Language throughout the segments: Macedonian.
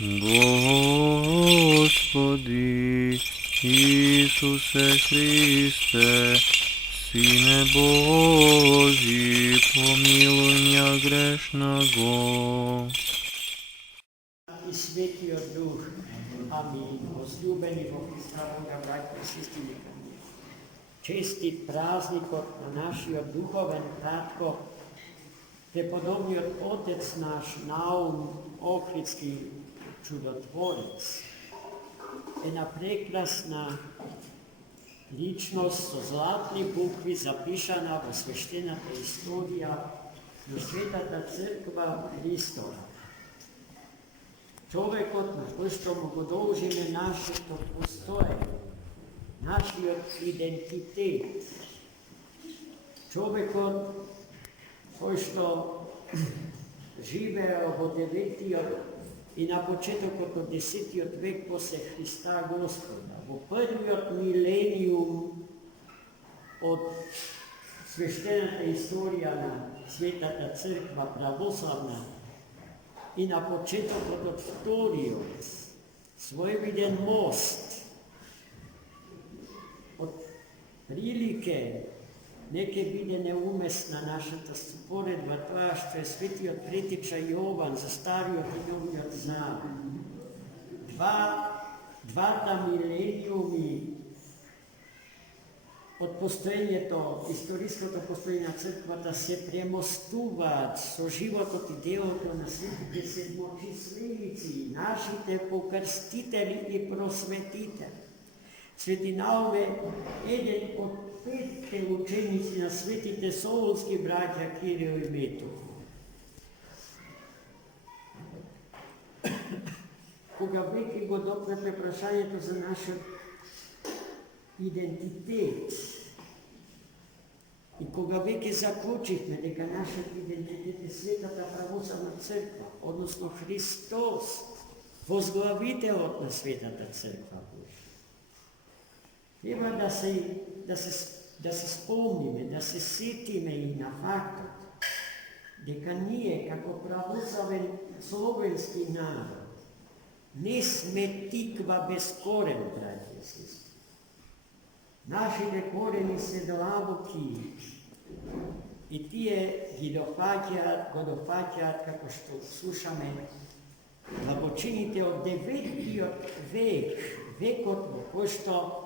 Господи Ісусе Христе, Сине Божий, помилуй меня грешного. I Svetio Duh. Amin. Возлюбени во Христа Бога, братья и сестры, честит празникот на нашиот духовен татко, преподобниот Отец наш Наум Охридски чудотворец, една прекрасна личност со златни букви запишана во свештената историја на Светата Црква Христова. Човекот на кој што му го должиме нашето постоење, нашиот идентитет. Човекот кој што живеел во 9-тиот и на почетокот од 10-тиот век после Христа Господа, во првиот милениум од свештената историја на Светата Црква православна, и на почетокот од вториот, своевиден мост од прилике, неке биде неуместна нашата споредба тоа што е светиот претича Јован за Стариот и Новиот Завет. Двата милениуми од постоењето, историското постоење на црквата се премостуваат со животот и делото на светите седмочисленици, нашите покрстители и просветители. Свети Наум е еден од 5 ученици на светите солунски браќа Кирил и Метод. Кога веќе го допнеме прашањето за нашиот идентитет и кога веќе заклучивме дека нашиот идентитет е Светата православна црква, односно Христос, возглавителот на Светата црква, треба да се спомниме, да се сетиме и на фактот дека ние како православен словенски народ не сме тиква без корен, браќи и сестри. Нашите корени се длабоки и тие го дофаќаат, како што слушаме, длабочините од 9-тиот век, векот во кој што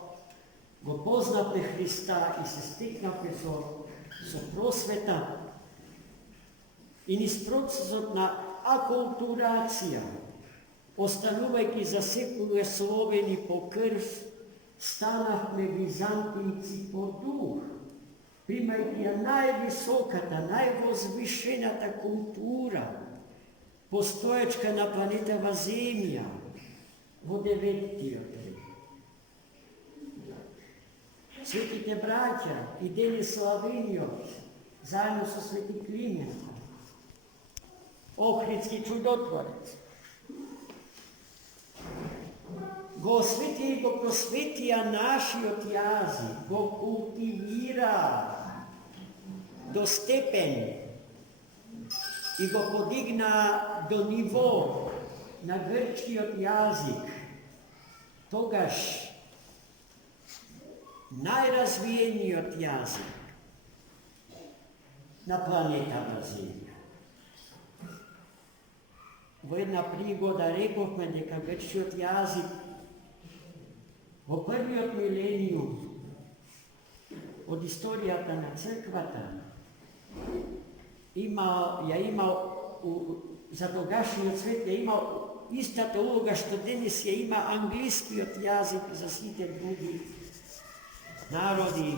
го познавме Христа и се стекнавме со просвета и низ процесот на акултурација, останувајќи за секој словени по крв, станавме византинци по дух, примајќи ја највисоката, највозвишената култура, постоечка на планетава Земја во 9-тиот век. Светите браќа и Денис Славениот, заедно со Свети Климент, Охридски чудотворец, го осветија и го просветија нашиот јазик, го култивира до степен и го подигна до ниво на грчкиот јазик, тогаш најразвиениот јазик на планетата Земја. Во една пригода рековме дека грчкиот јазик во првиот милениум од историјата на црквата за тогашниот свет ја имал истата улога што денес ја има англискиот јазик за сите други народи,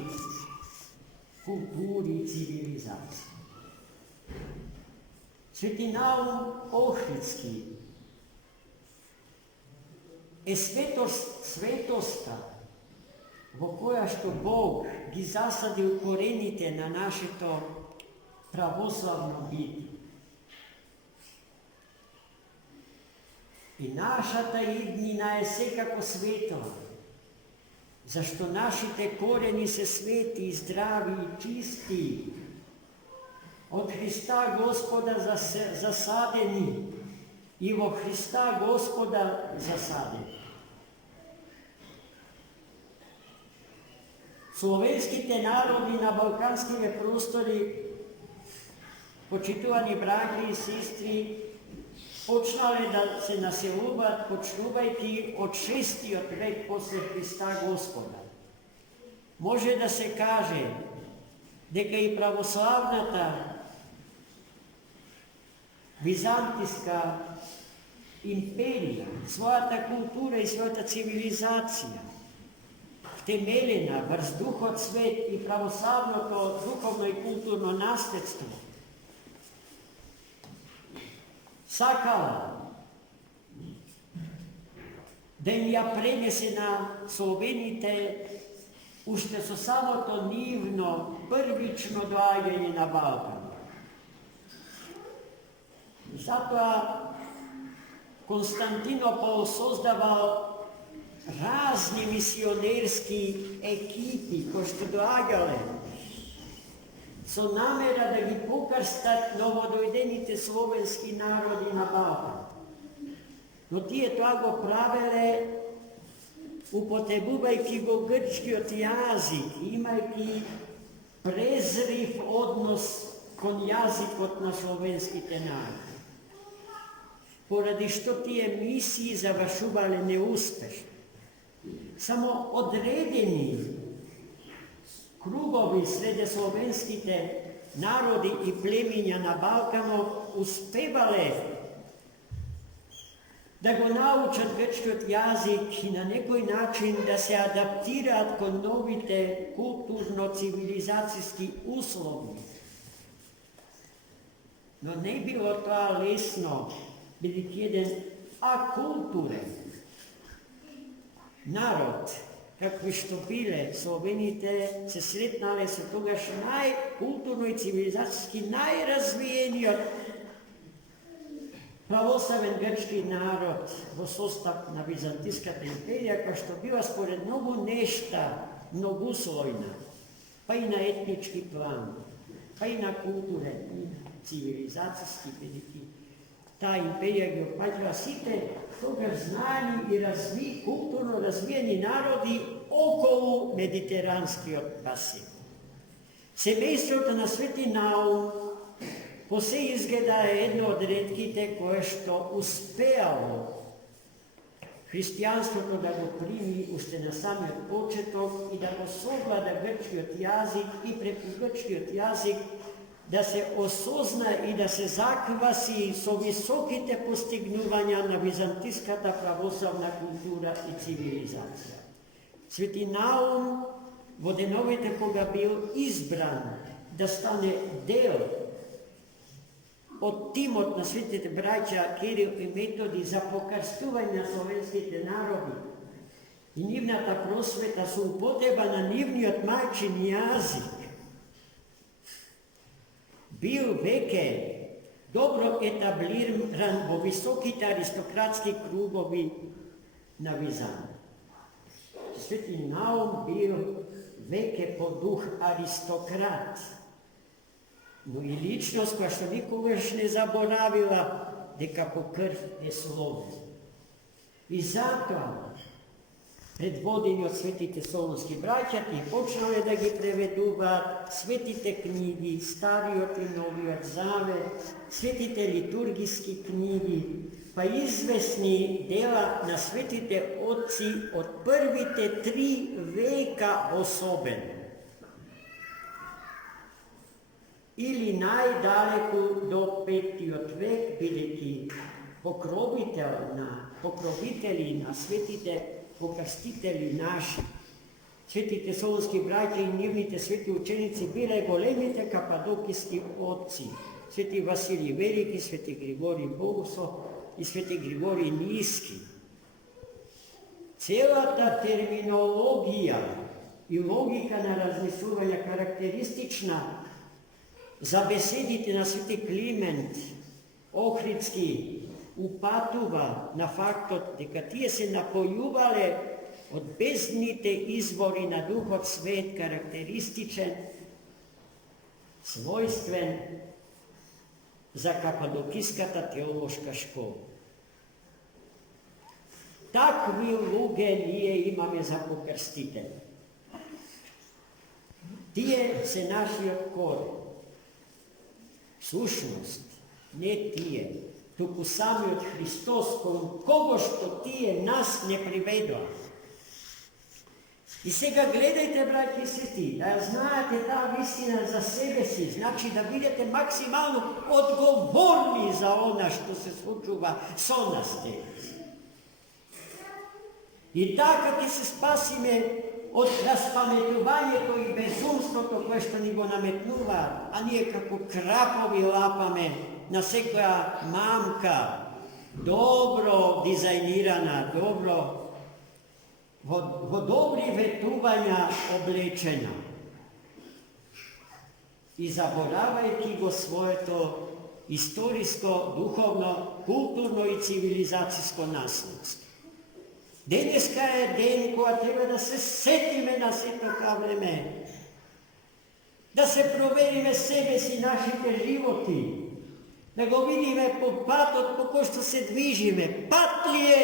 култури и цивилизации. Свети Наум Охридски е светоста во која што Бог ги засадил корените на нашето православно битие. И нашата иднина е секако светова, зашто нашите корени се свети, здрави и чисти, од Христа Господа засадени i vo Hrista Gospoda zasade. Slovenskите народи на балканските простори, почитувани браќи и сестри, почнале да се населуват, почнувајќи од 6. век после Христа Господа. Може да се каже дека и православната византиска империја, својата култура и својата цивилизација, втемелена врз Духот Свет и православното духовно и културно наследство, сакала да им ја пренесе на Словените уште со самото нивно првично доаѓање на Балкан. Затоа Константинопол создавал разни мисионерски екипи кои што доаѓале со намера да ги покрстат новодојдените словенски народи на Балкан. Но тие тоа го правеле употребувајќи го грчкиот јазик, имајќи презрив однос кон јазикот на словенските народи. Поради што тие мисии завршувале неуспешно. Само одредени кругови среде словенските народи и племиња на Балканот успевале да го научат грчкиот јазик и на некој начин да се адаптираат кон новите културно-цивилизацијски услови. Но не било тоа лесно, бидејќи еден акултурен народ, какви што биле словените, се сретнале со тогаш најкултурно и цивилизацијски најразвиениот православен грчки народ во состав на Византиската империја, која што била според многу нешта многуслојна, па и на етнички план, па и на културен и цивилизацијски, бидејќи таа империја ги опаѓала сите тогаш знани и културно развиени народи околу Медитеранскиот басен. Семејството на Свети Наум по се изгледа е едно од ретките кое што успеало христијанството да го прими уште на самиот почеток и да го совлада грчкиот јазик и преку грчкиот јазик да се осозна и да се закваси со високите постигнувања на византиската православна култура и цивилизација. Свети Наум во деновите кога бил избран да стане дел од тимот на светите браќа Кирил и Методи за покрстување на словенските народи и нивната просвета со употреба на нивниот мајчин јазик, бил веќе добро етаблиран во високите аристократски кругови на Визант. Свети Наум бил веќе по дух аристократ, но и личност која што никогаш не заборавила дека по крв е словен. И затоа, предводени од светите солунски браќа, тие почнале да ги преведуваат светите книги, Стариот и Новиот Завет, светите литургиски книги, па известни дела на светите отци од првите 3 века особено. Или најдалеку до 5. век, бидејќи покровители на светите покрстители наши, светите солунски браќа и нивните свети ученици биле големите кападокиски отци, свети Василий Велики, свети Григорий Богослов и свети Григорий Ниски. Целата терминологија и логика на размислување карактеристична за беседите на свети Климент Охридски упатува на фактот дека тие се напојувале од бездните извори на Духот Свет, карактеристичен, својствен за кападокиската теолошка школа. takvi luge nije imame za pokrstitelja. Tije se naši kore. Sušnost, ne tije, tuku sami od Hristos, kogo što tije nas ne privedla. I сега gledajte, braći i sestri, da znate ta istina za sebe si, znači da budete maksimalno odgovorni za ona što se slučuva s ona stevici. I tako ti se spasime od raspametovanja to i bezumstvo to koje što ni go nametnuva, a nije kako krapovi lapame na seka mamka, dobro dizajnirana, dobro v dobri vetuvanja oblečena. I zaboravajte go svoje to istorijsko, duhovno, kulturno i civilizacijsko nasledstvo. Deneska je den koja treba da se setime na sve toka vreme, da se proverime sebe si našите životi, da go vidime po patot, po ko što se dvižime, patlije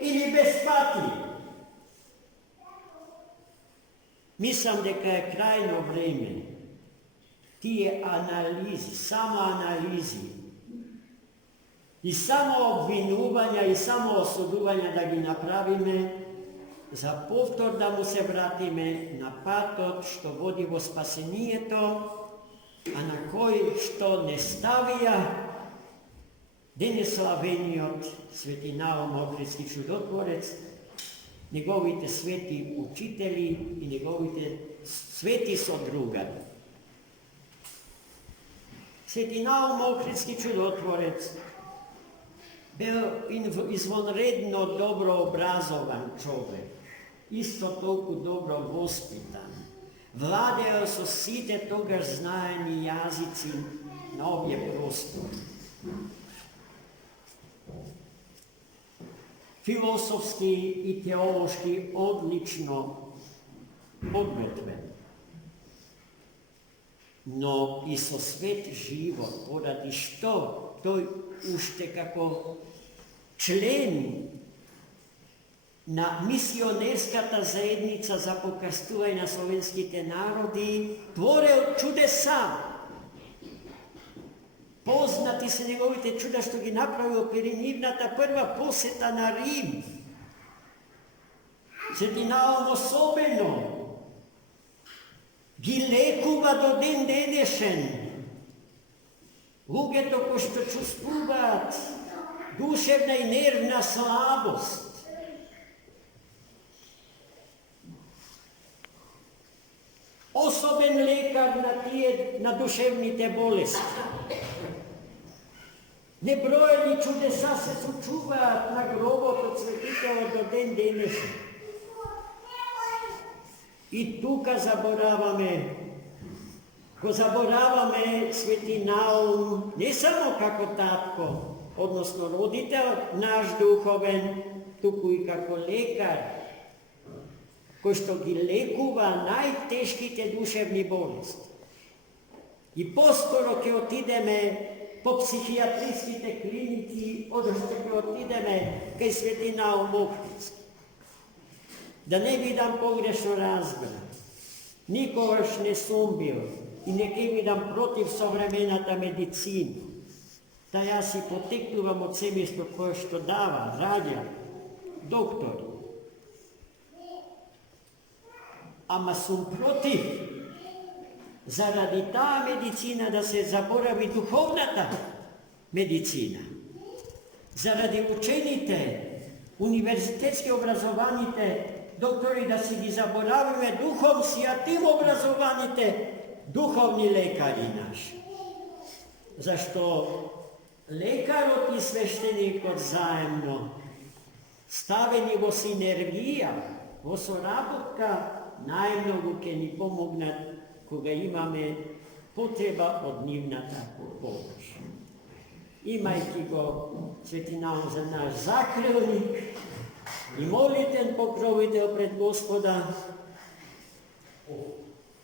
ili bez patlije. Mislim, deka je krajno vreme tije analizi, samo analizi i samo obvinuvanja i samo osuduvanja da gi napravime, za povtor da mu se vratime na patot što vodi vo spasenijeto, a na koji što ne stavija, den je slaveni od sveti Naum Ohridski čudotvorec, njegovite sveti učitelji i njegovite sveti sodrugari. Sveti Naum Ohridski čudotvorec bio izvanredno dobro obrazovan čovjek, isto toliko dobro vospitan. Vladeo su site toga znajeni jazici na obje prostore. Filosofski i teološki odlično podmetven. No i so svet život, poradi što to ušte kako člen na misionerskata zajednica za pokrstuvanje na slovenskite narodi tvoreo čudesa. Poznati se njegovite čuda što gi napravio Pirinivnata prva poseta na Rim. Sveti Naum osobeno gi lekuva do den denešen. Luge to ko što čustvuvat, duševna i nervna slabost. Osoben lekar na duševnite bolesti. Nebrojeni čudesa se sučuvat na grobot od svetitelja do den denešen. I tuka zaboravame, ko zaboravame sveti Naum, ne samo kako tatko, odnosno roditelj naš duhoven, tuku i kako lekar, ko što gi lekuva najteškite duševni bolesti. I poskoro ke otideme po psihijatrijskite kliniki, odnosno ke otideme kaj sveti Naum Ohridski. Da ne bi dam pogrešno razbra, nikogaš ne sumbio i nekaj bi dam protiv sovremenata medicinu. Da ja si poteknuvam od sebe koje što dava, radja, doktori. Ama sum protiv, zaradi ta medicina da se zaboravi duhovnata medicina. Zaradi učenite, univerzitetske obrazovanite, doktori da si gi zaboravime duhom si, a tim obrazovanite duhovni lekari naši. Zašto lekarot i sveštenik od zajedno staveni vo sinergija, vo sorabotka, najmnogo ke ni pomognat, koga imame potreba od njih na takvu pomoć. Imajte go, sveti Naum, za naš zakrilnik i moliten pokrovitelj pred Gospoda,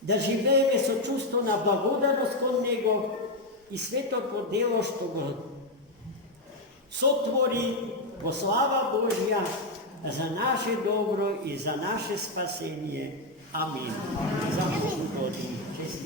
da živeme so čustvo na blagodanost kod njego i sve to po delo što go sotvori po slava Božja, za naše dobro i za naše spasenie. Amen. Za Bohu rodí.